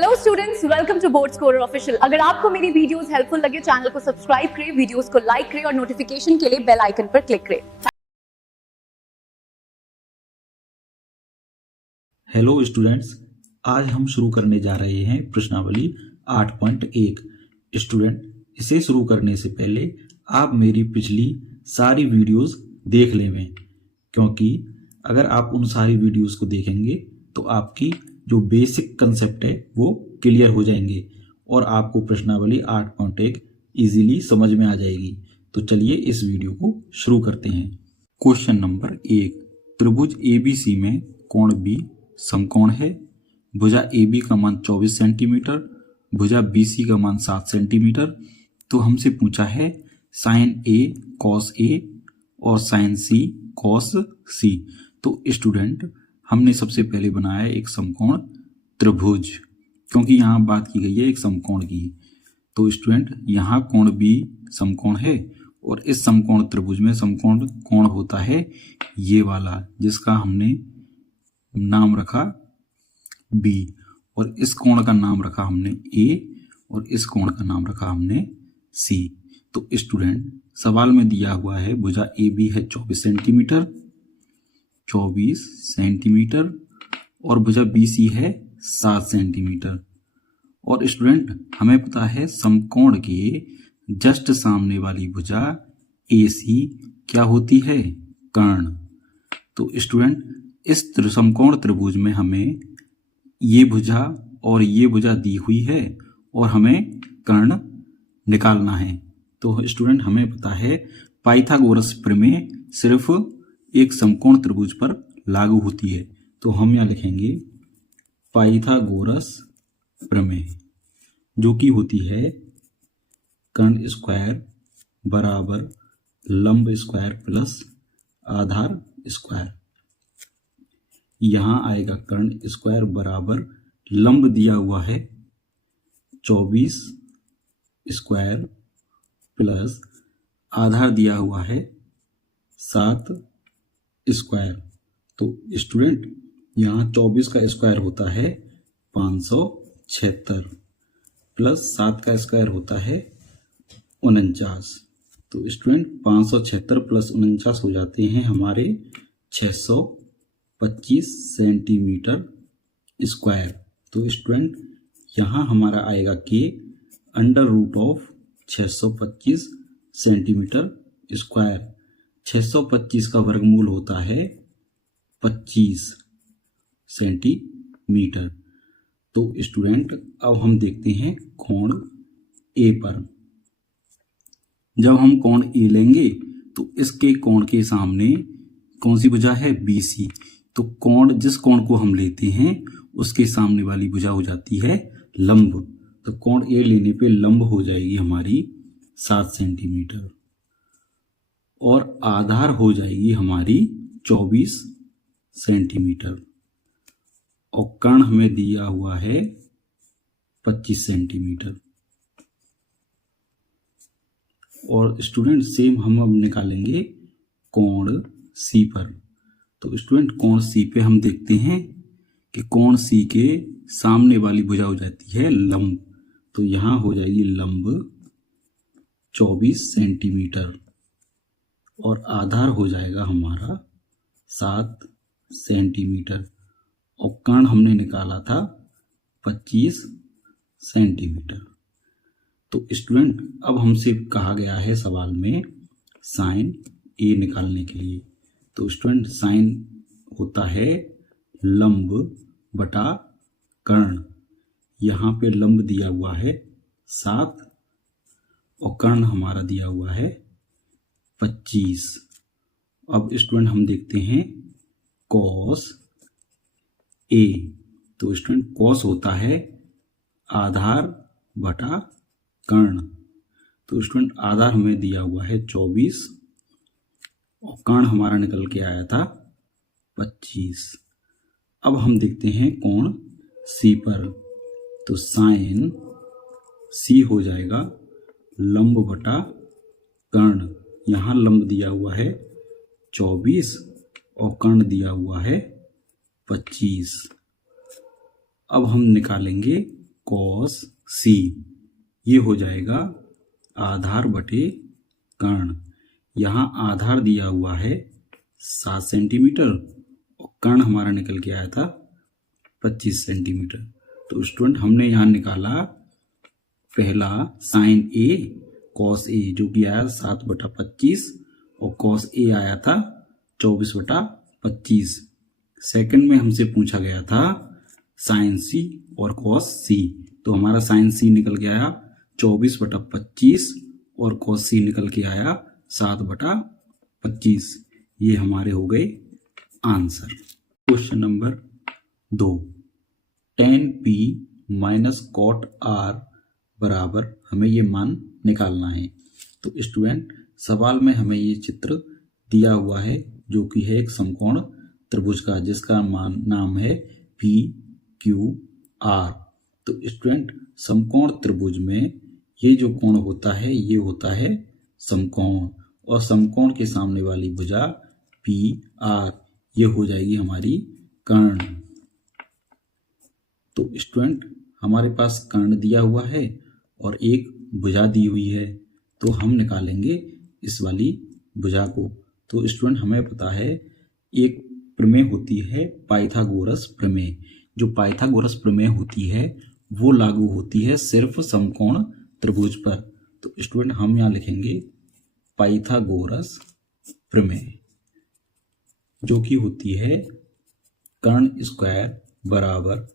Hello students, welcome to board scorer official. अगर आपको मेरी वीडियोस हेल्पफुल लगे, चैनल को सब्सक्राइब करें, वीडियोस को लाइक करें और नोटिफिकेशन के लिए बेल आइकन पर क्लिक करें। हेलो स्टूडेंट्स, आज हम शुरू करने जा रहे हैं प्रश्नावली 8.1। स्टूडेंट, इसे शुरू करने से पहले आप मेरी पिछली सारी वीडियोस देख लें, क्योंकि अगर आप उन सारी वीडियोस को देखेंगे तो आपकी जो बेसिक कंसेप्ट है वो क्लियर हो जाएंगे और आपको प्रश्नावली 8.1 इजीली समझ में आ जाएगी। तो चलिए इस वीडियो को शुरू करते हैं। क्वेश्चन नंबर 1, त्रिभुज ABC में कोण B समकोण है। भुजा AB का मान 24 सेंटीमीटर, भुजा BC का मान 7 सेंटीमीटर। तो हमसे पूछा है साइन A कॉस A और साइन C कॉस C। तो स्टूडेंट, हमने सबसे पहले बनाया एक समकोण त्रिभुज, क्योंकि यहाँ बात की गई है एक समकोण की। तो स्टूडेंट, यहाँ कोण B समकोण है और इस समकोण त्रिभुज में समकोण कोण होता है ये वाला, जिसका हमने नाम रखा B, और इस कोण का नाम रखा हमने A और इस कोण का नाम रखा हमने C। तो स्टूडेंट, सवाल में दिया हुआ है भुजा AB है 24 सेंटीमीटर और भुजा BC है 7 सेंटीमीटर। और स्टूडेंट, हमें पता है समकोण के जस्ट सामने वाली भुजा AC क्या होती है? कर्ण। तो स्टूडेंट, इस समकोण त्रिभुज में हमें ये भुजा और ये भुजा दी हुई है और हमें कर्ण निकालना है। तो स्टूडेंट, हमें पता है पाइथागोरस प्रमेय सिर्फ एक समकोण त्रिभुज पर लागू होती है। तो हम यहाँ लिखेंगे पाइथागोरस प्रमेय, जो कि होती है कर्ण स्क्वायर बराबर लंब स्क्वायर प्लस आधार स्क्वायर। यहाँ आएगा कर्ण स्क्वायर बराबर लंब दिया हुआ है 24 स्क्वायर प्लस आधार दिया हुआ है 7 स्क्वायर। तो स्टूडेंट, यहाँ 24 का स्क्वायर होता है 576 प्लस 7 का स्क्वायर होता है 49। तो स्टूडेंट, 576 प्लस 49 हो जाते हैं हमारे 625 सेंटीमीटर स्क्वायर। तो स्टूडेंट, यहाँ हमारा आएगा के under root of 625 centimetre square. 625 का वर्गमूल होता है 25 सेंटीमीटर। तो स्टूडेंट, अब हम देखते हैं कोण A पर। जब हम कोण A लेंगे तो इसके कोण के सामने कौन सी भुजा है? BC। तो कोण, जिस कोण को हम लेते हैं उसके सामने वाली भुजा हो जाती है लंब। तो कोण A लेने पे लंब हो जाएगी हमारी 7 सेंटीमीटर और आधार हो जाएगी हमारी 24 सेंटीमीटर और कर्ण हमें दिया हुआ है 25 सेंटीमीटर। और स्टूडेंट, सेम हम अब निकालेंगे कोण C पर। तो स्टूडेंट, कोण C पे हम देखते हैं कि कोण C के सामने वाली भुजा हो जाती है लंब। तो यहाँ हो जाएगी लंब 24 सेंटीमीटर और आधार हो जाएगा हमारा 7 सेंटीमीटर और कर्ण हमने निकाला था 25 सेंटीमीटर। तो स्टूडेंट, अब हमसे कहा गया है सवाल में साइन A निकालने के लिए। तो स्टूडेंट, साइन होता है लंब बटा कर्ण। यहाँ पे लंब दिया हुआ है 7 और कर्ण हमारा दिया हुआ है 25। अब स्टूडेंट, हम देखते हैं कॉस A। तो स्टूडेंट, कॉस होता है आधार बटा कर्ण। तो स्टूडेंट, आधार हमें दिया हुआ है 24 और कर्ण हमारा निकल के आया था 25। अब हम देखते हैं कोण C पर। तो साइन C हो जाएगा लंब बटा कर्ण। यहाँ लंब दिया हुआ है 24 और कर्ण दिया हुआ है 25। अब हम निकालेंगे कॉस सी, ये हो जाएगा आधार बटे कर्ण। यहाँ आधार दिया हुआ है 7 सेंटीमीटर और कर्ण हमारा निकल के आया था 25 सेंटीमीटर। तो स्टूडेंट हमने यहाँ निकाला पहला साइन ए कॉस ए, जो कि आया 7/25 और कॉस ए आया था 24/25। सेकंड में हमसे पूछा गया था साइन सी और कॉस सी, तो हमारा साइन सी निकल के आया 24/25 और कॉस सी निकल के आया 7/25। ये हमारे हो गए answer. Question number 2, tan P minus cot R बराबर, हमें ये मान निकालना है। तो स्टूडेंट सवाल में हमें ये चित्र दिया हुआ है जो कि है एक समकोण त्रिभुज का, जिसका नाम है PQR। तो स्टूडेंट समकोण त्रिभुज में ये जो कोण होता है ये होता है समकोण, और समकोण के सामने वाली भुजा PR ये हो जाएगी हमारी कर्ण। तो स्टूडेंट हमारे पास कर्ण दिया हुआ है और एक भुजा दी हुई है, तो हम निकालेंगे इस वाली भुजा को। तो स्टूडेंट हमें पता है एक प्रमेय होती है पाइथागोरस प्रमेय। जो पाइथागोरस प्रमेय होती है वो लागू होती है सिर्फ समकोण त्रिभुज पर। तो स्टूडेंट हम यहाँ लिखेंगे पाइथागोरस प्रमेय, जो कि होती है कर्ण स्क्वायर बराबर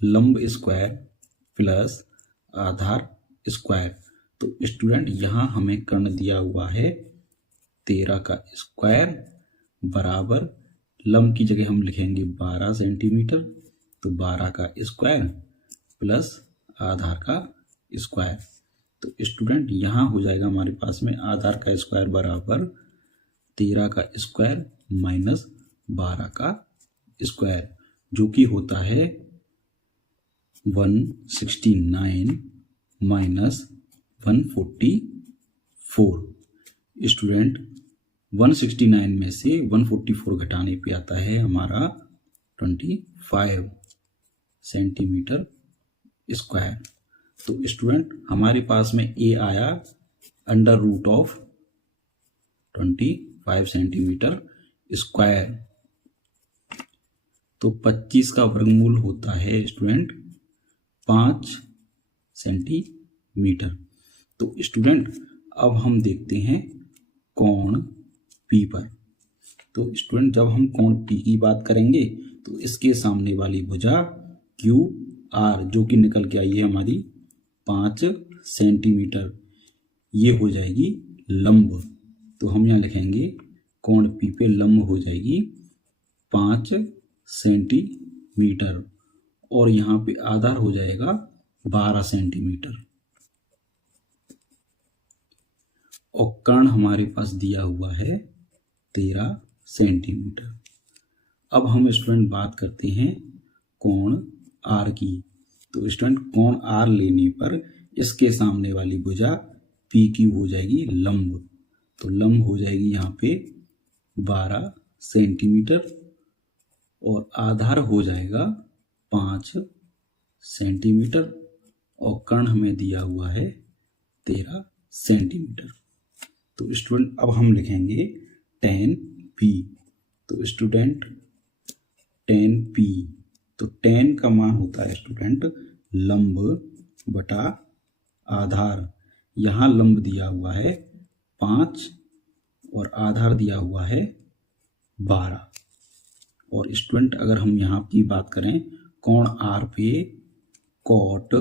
लंब स्क्वायर प्लस आधार स्क्वायर। तो स्टूडेंट यहाँ हमें कर्ण दिया हुआ है 13 का स्क्वायर बराबर लंब की जगह हम लिखेंगे 12 सेंटीमीटर, तो 12 का स्क्वायर प्लस आधार का स्क्वायर। तो स्टूडेंट यहाँ हो जाएगा हमारे पास में आधार का स्क्वायर बराबर 13 का स्क्वायर माइनस 12 का स्क्वायर, जो कि होता है 169 माइनस 144। स्टूडेंट 169 में से 144 घटाने पे आता है हमारा 25 सेंटीमीटर स्क्वायर। तो स्टूडेंट हमारे पास में ए आया √25 सेंटीमीटर स्क्वायर। तो 25 का वर्गमूल होता है स्टूडेंट 5 सेंटीमीटर। तो स्टूडेंट अब हम देखते हैं कोण P पर। तो स्टूडेंट जब हम कोण P की बात करेंगे तो इसके सामने वाली भुजा QR, जो कि निकल के आई है हमारी 5 सेंटीमीटर, ये हो जाएगी लंब। तो हम यहाँ लिखेंगे कोण P पे लंब हो जाएगी 5 सेंटीमीटर और यहाँ पे आधार हो जाएगा 12 सेंटीमीटर। और कर्ण हमारे पास दिया हुआ है 13 सेंटीमीटर। अब हम स्टूडेंट बात करते हैं कोण R की। तो स्टूडेंट कोण R लेने पर इसके सामने वाली भुजा PQ हो जाएगी लंब। तो लंब हो जाएगी यहाँ पे 12 सेंटीमीटर और आधार हो जाएगा 5 सेंटीमीटर और कर्ण हमें दिया हुआ है 13 सेंटीमीटर। तो स्टूडेंट अब हम लिखेंगे tan P। तो स्टूडेंट tan P, तो tan का मान होता है स्टूडेंट लंब बटा आधार। यहाँ लंब दिया हुआ है 5 और आधार दिया हुआ है 12। और स्टूडेंट अगर हम यहाँ की बात करें कोण R पे कॉट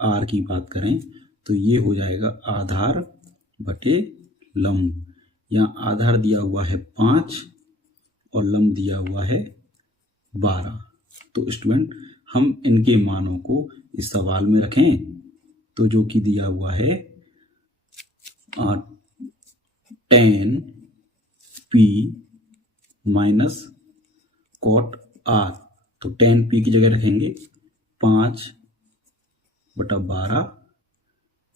R की बात करें तो ये हो जाएगा आधार बटे लंब। यहाँ आधार दिया हुआ है 5 और लंब दिया हुआ है 12। तो स्टूडेंट हम इनके मानों को इस सवाल में रखें तो जो कि दिया हुआ है tan P minus cot R। तो tan P की जगह रखेंगे 5/12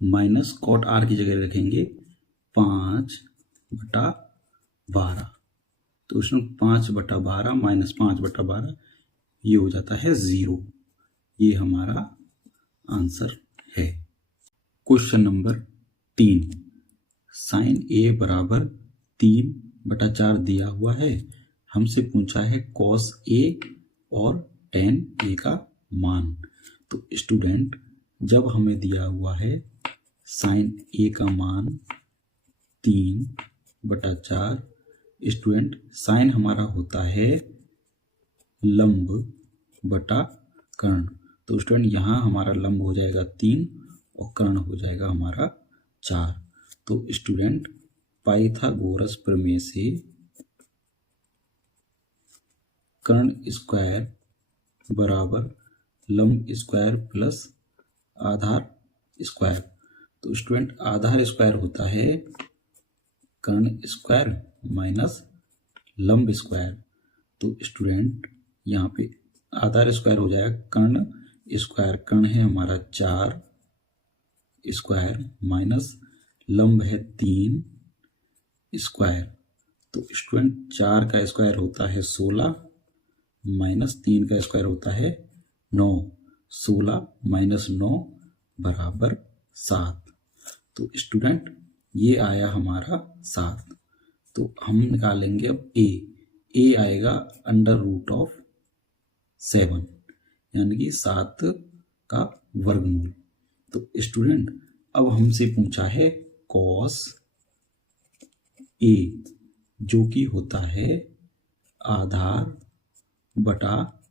माइनस कॉट R की जगह रखेंगे 5/12। तो उसमें 5/12 माइनस 5/12 ये हो जाता है 0। ये हमारा आंसर है। क्वेश्चन नंबर 3, साइन ए बराबर 3/4 दिया हुआ है। हमसे पूछा है कॉस ए और टेन ए का मान। तो स्टूडेंट जब हमें दिया हुआ है साइन ए का मान 3/4, स्टूडेंट साइन हमारा होता है लंब बटा कर्ण। तो स्टूडेंट यहाँ हमारा लंब हो जाएगा 3 और कर्ण हो जाएगा हमारा 4। तो स्टूडेंट पाइथागोरस प्रमेय से कर्ण स्क्वायर बराबर लंब स्क्वायर प्लस आधार स्क्वायर। तो स्टूडेंट आधार स्क्वायर होता है कर्ण स्क्वायर माइनस लंब स्क्वायर। तो स्टूडेंट यहाँ पे आधार स्क्वायर हो जाएगा कर्ण स्क्वायर, कर्ण है हमारा 4 स्क्वायर माइनस लंब है 3 स्क्वायर। तो स्टूडेंट 4 का स्क्वायर होता है 16 माइनस 3 का स्क्वायर होता है 9। 16 माइनस 9 बराबर 7। तो स्टूडेंट ये आया हमारा 7। तो हम निकालेंगे अब ए आएगा √7 यानी कि 7 का वर्गमूल। तो स्टूडेंट अब हमसे पूछा है कॉस ए जो कि होता है आधार बटा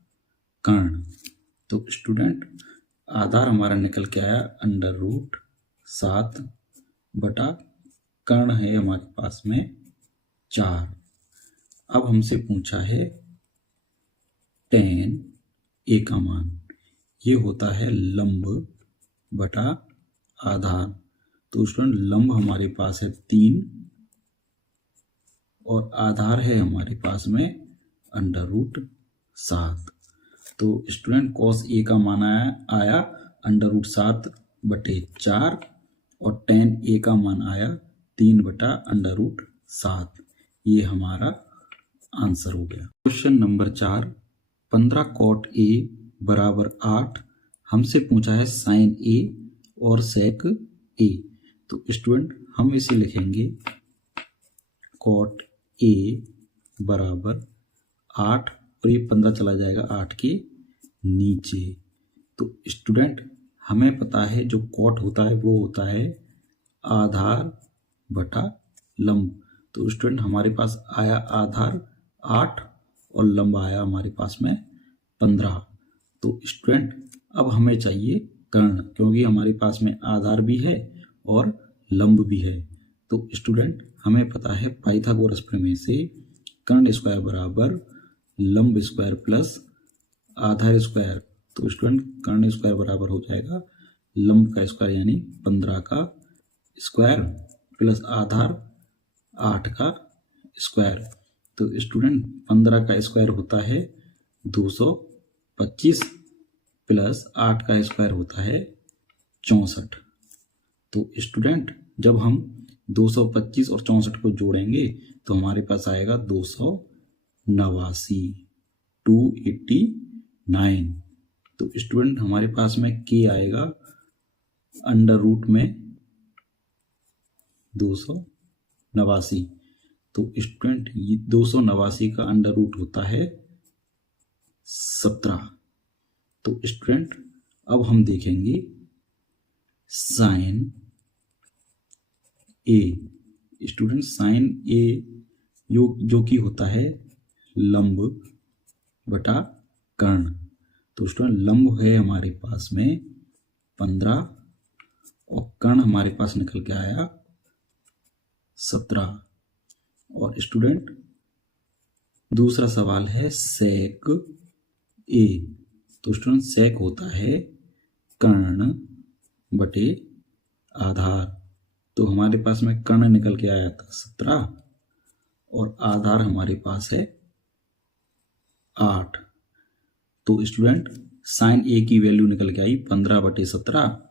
कर्ण। तो स्टूडेंट आधार हमारा निकल के आया √7 बटा कर्ण है हमारे पास में 4। अब हमसे पूछा है tan ए का मान, ये होता है लंब बटा आधार। तो स्टूडेंट लंब हमारे पास है 3 और आधार है हमारे पास में √7। तो स्टूडेंट cos ए का मान आया √7/4 और tan ए का मान आया 3/√7। ये हमारा आंसर हो गया। क्वेश्चन नंबर 4, 15 cot ए बराबर 8। हमसे पूछा है साइन ए और सेक ए। तो स्टूडेंट हम इसे लिखेंगे cot ए बराबर 8 और ये 15 चला जाएगा 8 के नीचे। तो स्टूडेंट हमें पता है जो cot होता है वो होता है आधार बटा लंब। तो स्टूडेंट हमारे पास आया आधार 8 और लंब आया हमारे पास में 15। तो स्टूडेंट अब हमें चाहिए कर्ण, क्योंकि हमारे पास में आधार भी है और लंब भी है। तो स्टूडेंट हमें पता है पाइथागोरस प्रमेय से कर्ण स्क्वायर बराबर लंब स्क्वायर प्लस आधार स्क्वायर। तो स्टूडेंट कर्ण स्क्वायर बराबर हो जाएगा लंब का स्क्वायर यानी 15 का स्क्वायर प्लस आधार 8 का स्क्वायर। तो स्टूडेंट 15 का स्क्वायर होता है 225 प्लस 8 का स्क्वायर होता है 64। तो स्टूडेंट जब हम 225 और 64 को जोड़ेंगे तो हमारे पास आएगा 289 289। तो स्टूडेंट हमारे पास में k आएगा अंडर रूट में 289। तो स्टूडेंट ये 289 का अंडर रूट होता है 17। तो स्टूडेंट अब हम देखेंगे साइन ए। स्टूडेंट साइन ए जो कि होता है लंब बटा कर्ण। तो स्टूडेंट लंब है हमारे पास में 15 और कर्ण हमारे पास निकल के आया 17। और स्टूडेंट दूसरा सवाल है सेक ए। तो स्टूडेंट सेक होता है कर्ण बटे आधार। तो हमारे पास में कर्ण निकल के आया था 17 और आधार हमारे पास है 8। तो स्टूडेंट साइन ए की वैल्यू निकल के आई 15/17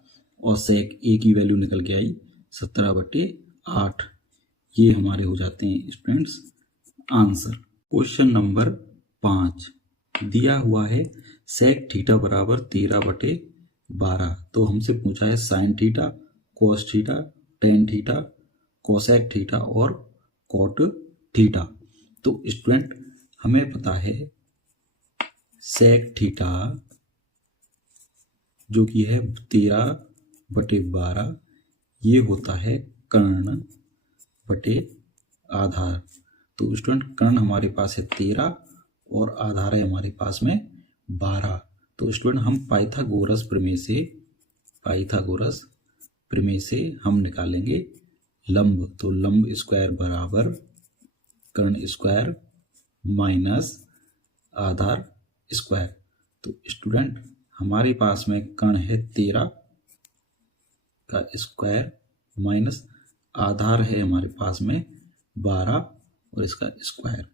और सेक ए की वैल्यू निकल के आई 17/8। ये हमारे हो जाते हैं स्टूडेंट्स आंसर। क्वेश्चन नंबर 5 दिया हुआ है सेक थीटा बराबर 13/3 12। तो हमसे पूछा है sine theta, cos theta, tan theta, cosec theta और कॉट थीटा। तो स्टूडेंट हमें पता है सेक थीटा जो कि है 13/12, ये होता है कर्ण बटे आधार। तो स्टूडेंट कर्ण हमारे पास है 13 और आधार है हमारे पास में 12। तो स्टूडेंट हम पाइथागोरस प्रमेय से हम निकालेंगे लंब। तो लंब स्क्वायर बराबर कर्ण स्क्वायर माइनस आधार स्क्वायर। तो स्टूडेंट हमारे पास में कर्ण है 13 का स्क्वायर माइनस आधार है हमारे पास में 12 और इसका स्क्वायर।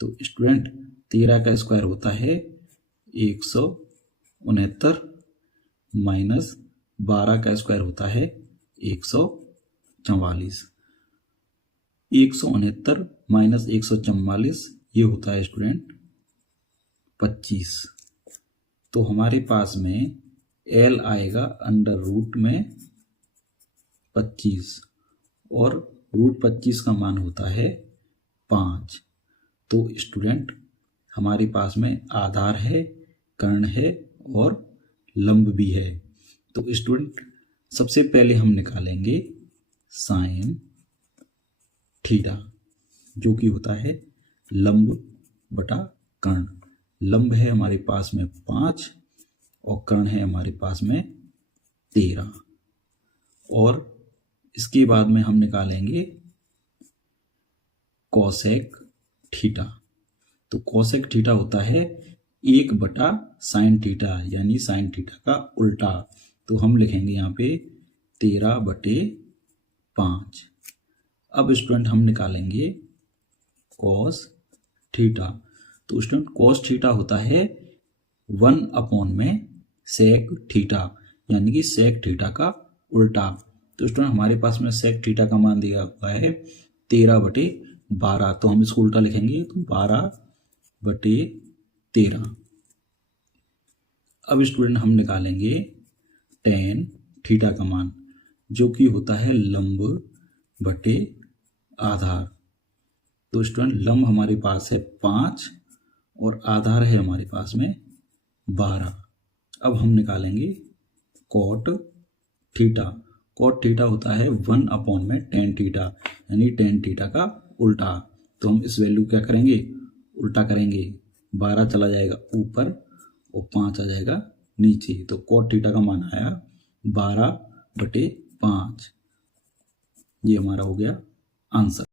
तो स्टूडेंट 13 का स्क्वायर होता है 169 माइनस 12 का स्क्वायर होता है 144। 169 माइनस 144 ये होता है स्टूडेंट 25। तो हमारे पास में L आएगा अंडर रूट में 25 और रूट 25 का मान होता है 5। तो स्टूडेंट हमारे पास में आधार है, कर्ण है और लंब भी है। तो स्टूडेंट सबसे पहले हम निकालेंगे साइन थीटा जो कि होता है लंब बटा कर्ण। लंब है हमारे पास में 5 और कर्ण है हमारे पास में 13। और इसके बाद में हम निकालेंगे कोसेक थीटा। तो कोसेक थीटा होता है 1/साइन थीटा, यानी साइन थीटा का उल्टा। तो हम लिखेंगे यहाँ पे 13/5। अब स्टूडेंट हम निकालेंगे कोस थीटा। तो स्टूडेंट कोस थीटा होता है 1/सेक थीटा, यानी कि सेक थीटा का उल्टा। तो स्टूडेंट हमारे पास में सेक थीटा का मान दिया हुआ है 13/12। तो हम इसको उल्टा लिखेंगे तो 12/13। अब स्टूडेंट हम निकालेंगे टेन थीटा का मान जो कि होता है लंब बटे आधार। तो स्टूडेंट लंब हमारे पास है 5 और आधार है हमारे पास में 12। अब हम निकालेंगे कॉट थीटा। कॉट थीटा होता है 1/टेन थीटा, यानी टेन थीटा का उल्टा। तो हम इस वैल्यू क्या करेंगे, उल्टा करेंगे। 12 चला जाएगा ऊपर और 5 आ जाएगा नीचे। तो कॉट थीटा का मान आया 12/5। ये हमारा हो गया आंसर।